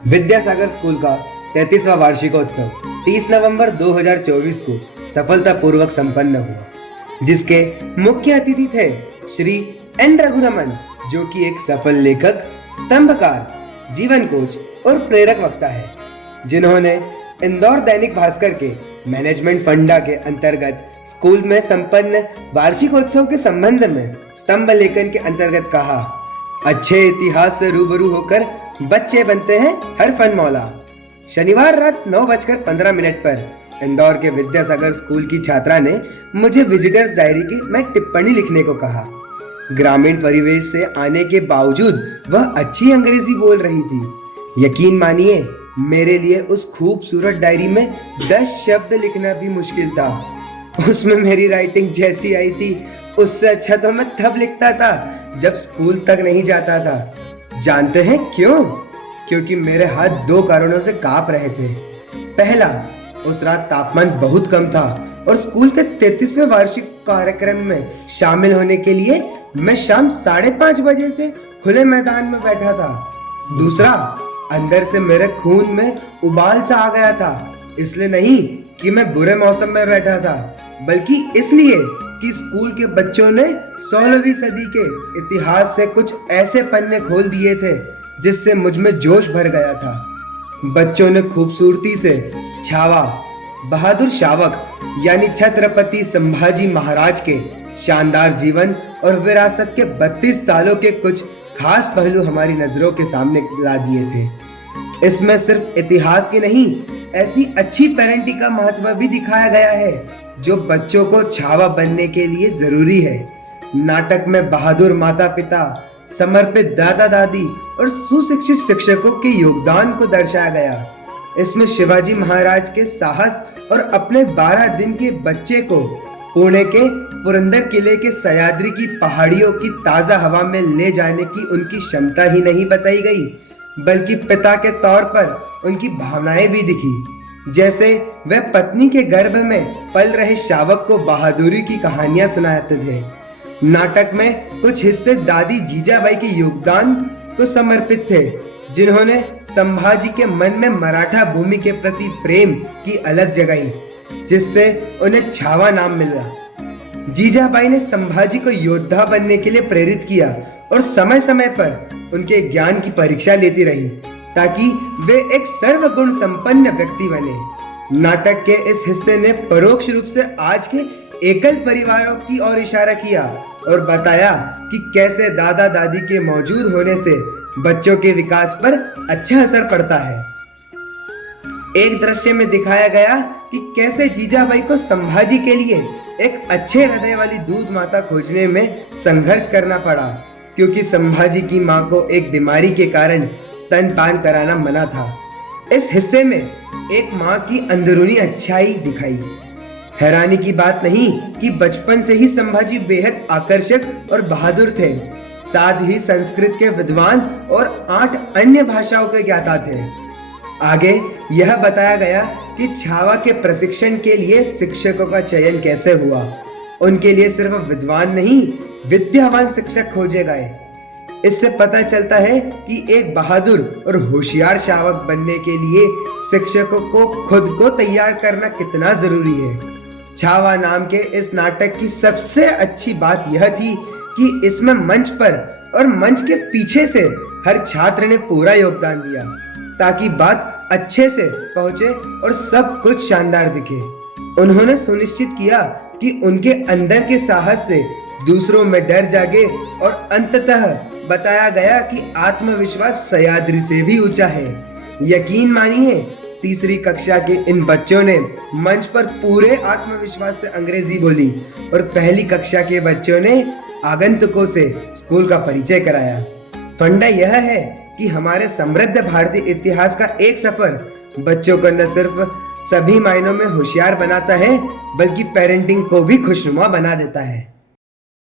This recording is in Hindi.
विद्यासागर स्कूल का 33वां वार्षिकोत्सव 30 नवंबर 2024 को सफलतापूर्वक संपन्न हुआ, जिसके मुख्य अतिथि थे श्री एन रघुरमन, जो कि एक सफल लेखक, स्तंभकार, जीवन कोच और प्रेरक वक्ता है, जिन्होंने इंदौर दैनिक भास्कर के मैनेजमेंट फंडा के अंतर्गत स्कूल में संपन्न वार्षिकोत्सव के संबंध में स्तंभ लेखन के अंतर्गत कहा, अच्छे इतिहास से रूबरू होकर बच्चे बनते हैं हर फन मौला। शनिवार रात 9:15 पर इंदौर के विद्यासागर स्कूल की छात्रा ने मुझे विजिटर्स डायरी की में टिप्पणी लिखने को कहा। ग्रामीण परिवेश से आने के बावजूद वह अच्छी अंग्रेजी बोल रही थी। यकीन मानिए, मेरे लिए उस खूबसूरत डायरी में 10 शब्द लिखना भी मुश्किल था। उसमें मेरी राइटिंग जैसी आई थी, उससे अच्छा तो मैं तब लिखता था जब स्कूल तक नहीं जाता था। जानते हैं क्यों? क्योंकि मेरे हाथ 2 कारणों से कांप रहे थे। पहला, उस रात तापमान बहुत कम था और स्कूल के 33वें वार्षिक कार्यक्रम में शामिल होने के लिए मैं शाम 5:30 बजे से खुले मैदान में बैठा था। दूसरा, अंदर से मेरे खून में उबाल सा आ गया था, इसलिए नहीं कि मैं बुरे मौसम में बैठा था, बल्कि इसलिए कि स्कूल के बच्चों ने 16वीं सदी के इतिहास से कुछ ऐसे पन्ने खोल दिए थे जिससे मुझ में जोश भर गया था। बच्चों ने खूबसूरती से छावा बहादुर शावक यानी छत्रपति संभाजी महाराज के शानदार जीवन और विरासत के 32 सालों के कुछ खास पहलू हमारी नजरों के सामने ला दिए थे। इसमें सिर्फ इतिहास की नहीं, ऐसी अच्छी पेरेंटिंग का महत्व भी दिखाया गया है जो बच्चों को छावा बनने के लिए जरूरी है। नाटक में बहादुर माता पिता, समर्पित दादा दादी और सुशिक्षित शिक्षकों के योगदान को दर्शाया गया। इसमें शिवाजी महाराज के साहस और अपने 12 दिन के बच्चे को पुणे के पुरंदर किले के सह्याद्री की पहाड़ियों की ताजा हवा में ले जाने की उनकी क्षमता ही नहीं बताई गई, बल्कि पिता के तौर पर उनकी भावनाएं भी दिखी। जैसे वह पत्नी के गर्भ में पल रहे शावक को बहादुरी की कहानियां सुनाते थे। नाटक में कुछ हिस्से दादी जीजाबाई के योगदान को समर्पित थे, जिन्होंने संभाजी के मन में मराठा भूमि के प्रति प्रेम की अलग जगाई, जिससे उन्हें छावा नाम मिला। जीजाबाई ने संभाजी को योद्धा बनने के लिए प्रेरित किया और समय समय पर उनके ज्ञान की परीक्षा लेती रही ताकि वे एक सर्वगुण संपन्न व्यक्ति बने। नाटक के इस हिस्से ने परोक्ष रूप से आज के एकल परिवारों की ओर इशारा किया और बताया कि कैसे दादा दादी के मौजूद होने से बच्चों के विकास पर अच्छा असर पड़ता है। एक दृश्य में दिखाया गया कि कैसे जीजाबाई को संभाजी के लिए एक अच्छे हृदय वाली दूध माता खोजने में संघर्ष करना पड़ा, क्योंकि संभाजी की मां को एक बीमारी के कारण स्तनपान कराना मना था। इस हिस्से में एक मां की अंदरूनी अच्छाई दिखाई। हैरानी की बात नहीं कि बचपन से ही संभाजी बेहद आकर्षक और बहादुर थे, साथ ही संस्कृत के विद्वान और 8 अन्य भाषाओं के ज्ञाता थे। आगे यह बताया गया कि छावा के प्रशिक्षण के लिए शिक्षकों का चयन कैसे हुआ। उनके लिए सिर्फ विद्वान नहीं, विद्यावान शिक्षक खोजे गए। इससे पता चलता है कि एक बहादुर और होशियार शावक बनने के लिए शिक्षकों को खुद को तैयार करना कितना जरूरी है। छावा नाम के इस नाटक की सबसे अच्छी बात यह थी कि इसमें मंच पर और मंच के पीछे से हर छात्र ने पूरा योगदान दिया ताकि बात अच्छे से पहुंचे और सब कुछ शानदार दिखे। उन्होंने सुनिश्चित किया कि उनके अंदर के साहस से दूसरों में डर जागे और अंततः बताया गया कि आत्मविश्वास सह्याद्री से भी ऊंचा है। यकीन मानिए, 3री कक्षा के इन बच्चों ने मंच पर पूरे आत्मविश्वास से अंग्रेजी बोली और 1ली कक्षा के बच्चों ने आगंतुकों से स्कूल का परिचय कराया। फंडा यह है कि हमारे समृद्ध भारतीय इतिहास का एक सफर बच्चों को न सिर्फ सभी मायनों में होशियार बनाता है, बल्कि पेरेंटिंग को भी खुशनुमा बना देता है।